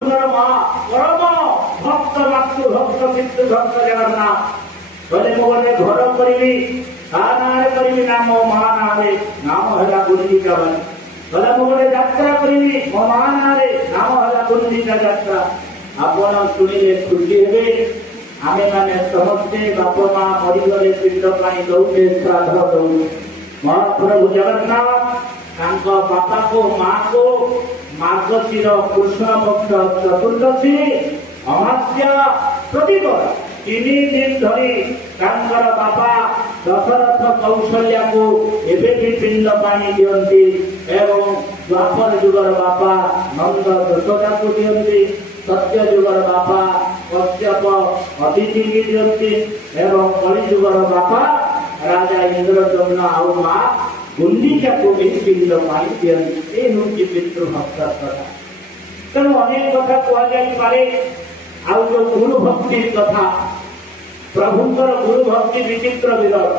परम भक्त मातृ भक्त पितृ भक्त जगन्नाथ बोले मो गोटे घर करी ता ना करी ना मो माँ ना नाम है गुंडिचा बने बोले मो गोटे यात्रा करी मो माँ ना नाम है गुंडिचा यात्रा आपण शुणिले खुशी हे आमे माने समस्ते बाप माँ मरीगले पिंड पानी दौचे श्राद्ध दौ महाप्रभु जगन्नाथ बापा को माँ को मार्गशीर कृष्ण पक्ष चतुर्दशी अमास्या प्रतिपर 3 दिन धरी बापा दशरथ कौशल्या को एबे भी पिंड पानी दियंती एवं द्वापर जुगर बापा नंद यशोदा को दियंती सत्य जुगर बापा कश्यप अदिति की दियंती एवं कलि जुगर बापा राजा इंद्रदम्न आउ माँ गुंडिचा को भी पिंड पानी दियंती ए होची पितृभक्त कथा तेणु अनेक कथा कह जाई पारे आउ जो गुरु भक्ति कथा प्रभुंकर गुरु भक्ति विचित्र विरल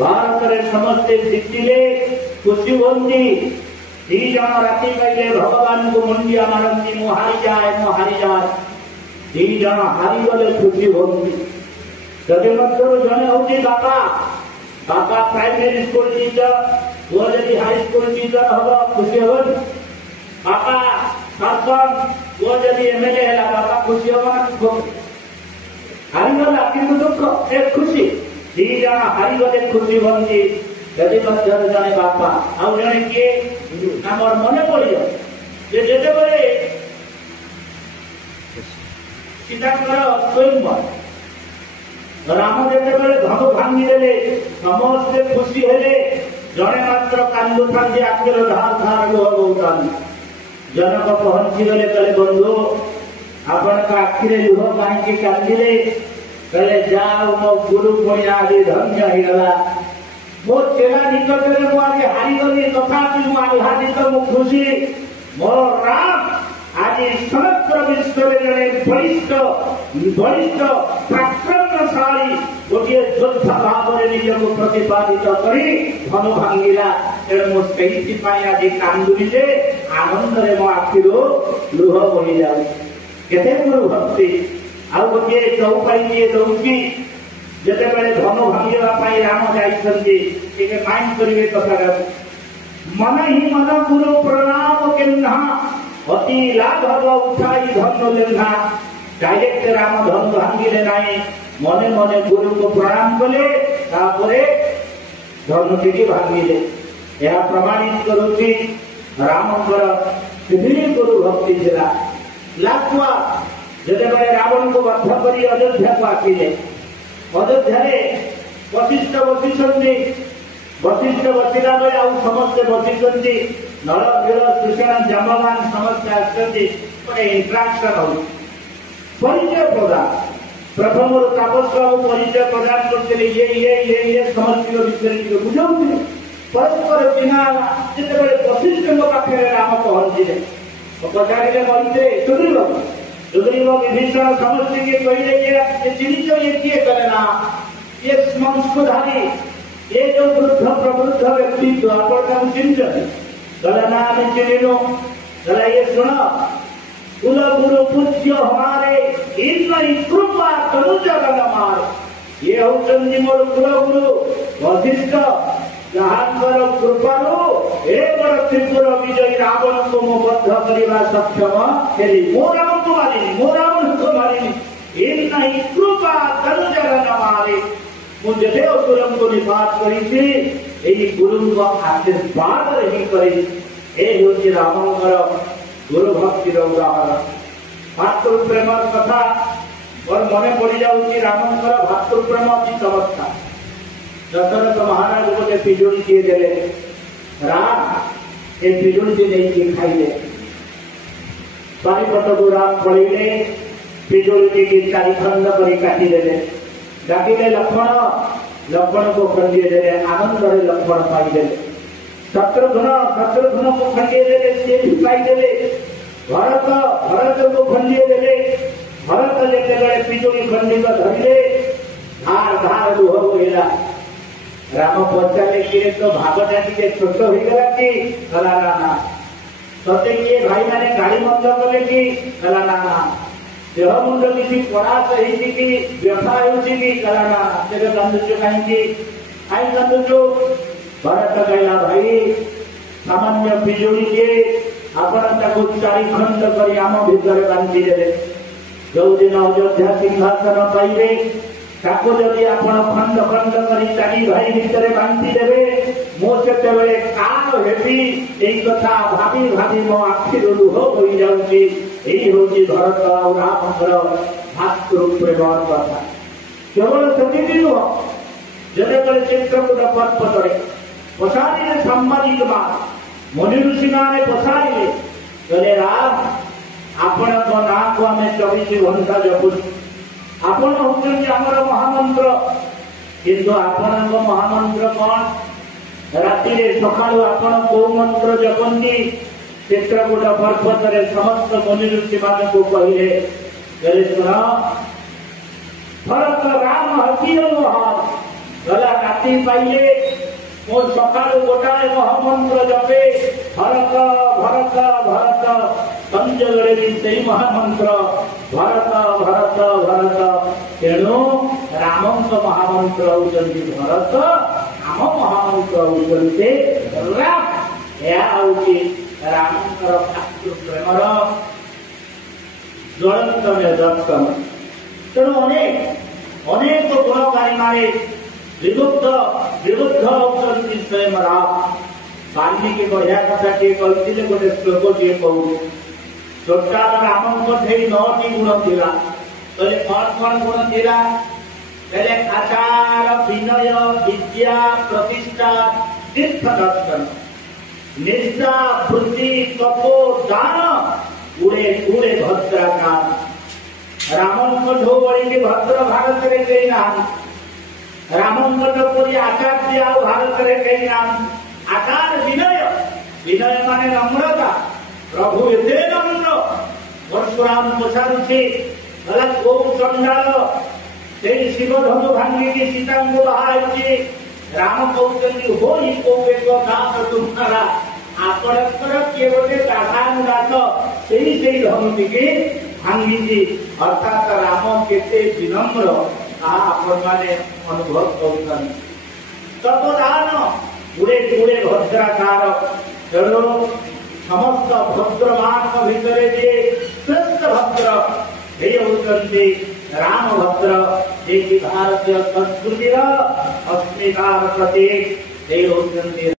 भारत रे समस्ते शिखिले खुशी होती 2 जन राति पाइले भगवान को मुंडिया मारती मो हारी जाए 2 जन हारी गले खुशी होती जदि मध्य जने होती बापा प्राइमरी स्कूल टीचर वो यदि हाई स्कूल टीचर हम खुशी हो बापा सरपंच वो यदि एमएलए है बापा खुशी हम हारीगला कि दुख एक खुशी 2 जन हारीगले खुशी बनती यदि मध्य जने बापा आउ जने किए आमर मन पड़ जाए सीताकर स्वयंवर राम जेते धन भांगी समस्ते खुशी हेले जड़े मात्र कांदु था आखिर धार धार लुह बोलता जनक पहुंची गले कहले बंधु आपण का आखिरे लुह कहीं कांदिले कहले जाओ मो गुरु पुणी आज धन्य होगा मो चेला निकट में मुझे हारीगली तथापि मुझे मु खुशी मोर राम आज समग्र विश्व जड़े बलिष्ठ पराक्रमशाली गोटे योद्धा भाव में निज को प्रतिपादित कर धन भांगिला तेणु मुझे आज कांदुरी जे आनंद मो आखिर लुह बही जाऊ केते गुरु भक्ति आउ गोटे चौपाई दौची जिते बड़े धन भांगे राम जाइए माइंड करेंगे कथा मन ही मन गुरु प्रणाम केन्हा अति लाघव उठाई धन लेना डायरेक्ट राम धन भांगिले नाई मने मने गुरु को प्रणाम कले तापरे धन टी भांगिले यह प्रमाणित करुची रामकर विभिन्न गुरु भक्ति थिला लाखुआ जते बड़े रावण को बद्ध करी अयोध्या को आसिले अयोध्या वशिष्ठ बसिला बेले आउ समस्ते बसिଛନ୍ତି नल नील कृष्ण जम्बवान समस्ते आसଛନ୍ତି गोटे इंट्राक्शन हो परिचय प्रदान प्रथम तापस बाबू परिचय प्रदान करते ये समस्त विषय बुझाऊे परस्पर चिन्हा जिते वशिष्ठ पाखे राम पहुंचे पचारे मरीते सुग्रीव विभीषण समस्त के कहले चिन्हित ये किए कले ना ये मंशधारी ये जो वृद्ध प्रवृद्ध व्यक्ति आप चिंतन कला ना हमें चिन्हनु कला ये सुन कुल गुरु पूज्य हमारे इनकी कृपा तनु जगन मार ये होचंदी मोर कुल गुरु वशिष्ठ जहांकर कृपारो ए बड़ त्रिपुर विजयी रावण को मो बद्ध करवा सक्षम हेली मो रावण को मारिनी इनकी कृपा तनु जगन मारे मुझे गुरु को निपात करी गुरु को आशीर्वाद रही करी रामकर गुरु भक्ति उदाहरण भातृ प्रेम कथा और मन पड़ जाऊँगी रामकर भातृ प्रेम अति चमत्कार दशरथ महाराज गोटे पिजुड़ी किए देले राम ए पिजुड़ी नहीं खाइले बारीपट को राम पड़े पिजुड़ी की 4 खंड कर काटिदेले डाकिले लक्ष्मण को खंडिए देले आनंद लक्ष्मण पाईदेले शत्रुघ्न को खंडिए देले से भी पाईदेले भरत को खंडिए देले भरत जेते बड़े पिजुड़ी खंडित धरिले धार धार लुह बोला राम पचारे कि तो भागटा टे छोट हो गला कि ना तते किए भाई मैंने गाड़ी मंद कले कि कला ना देह मुंड किसी परास होती कि व्यथा होती कि कला ना तेरे कांदुचो कहीं कांदुचो भरत कहला भाई सामान्य बिजुड़ी के आपण ताको चारि खंड करी आम भितर बांधी देले जो दिन अयोध्या सिंहासन पाइबे ताको जदि आपण खंड खंड करी चारि भाई भितर बांधी देबे मो सेतेबेले काल हेबी एई कथा भाबी भाबी मो आखिर लुह होई जाउची एई होची भरत और रामकर भातृ प्रेमर कथा केवल सेतिकी नुह जेतेबेले चित्रकूट पर्वतरे पछाड़िले साम्बादिक मान मुनि ऋषि माने पछाड़िले कहले राम आपण ना को आम 24 घंटा जपु आपण होउछन हमर महामंत्र किंतु आपण महामंत्र कौन राति सकाळु आपण को मंत्र जपन्ती चित्रकूट पर्वतरे समस्त मुनि ऋषि मान को कहिले कहले सुन भरत राम हसियो गला राति पाइले मो सकाळु गोटाए महामंत्र जपे भरत भरत भरत संजगरे भी सही महामंत्र भरत भरत भरत तेणु रामंक महामंत्र होउचंती भरत आम महामंत्र होउचंती राम या होउची रामंकर भातृ प्रेमर ज्वलंत निदर्शन तेणु अनेक गुणकारी मारे विरुद्ध होउचंती स्वयं राम वाल्मीकि बढ़िया कथा किए कहते गोटे श्लोक किए कहू छोटा रामंक 9टी गुण थिला कहले कौन गुण थिला कहले आचार विनय विद्या प्रतिष्ठा तीर्थ दर्शन निष्ठा वृत्ति तपो दान उड़े उड़े भद्राकार रामंक ढो बड़ी के भद्र भारत रे कई नाम रामंक परी आचार्य आ भारत रे कई नाम आचार विनय विनय माने नम्रता प्रभु एते नम्र परशुराम पचारुछि गला को चंडाल से शिव धनु भांगी की सीता को बाहाइछि राम कहउछन्ति होई को एक दास तुम्हारा आपणकर के गोटे दासानुदास सेही धनु के भांगी अर्थात राम केते विनम्र आपण माने अनुभव करूछन तपदान उड़े उड़े भद्राकार तेणु समस्त भद्रमान भितर जे श्रेष्ठ भद्र हे होउचंती राम भद्र जे भारतीय संस्कृतिर अस्मितार प्रतीक हे होउचंती।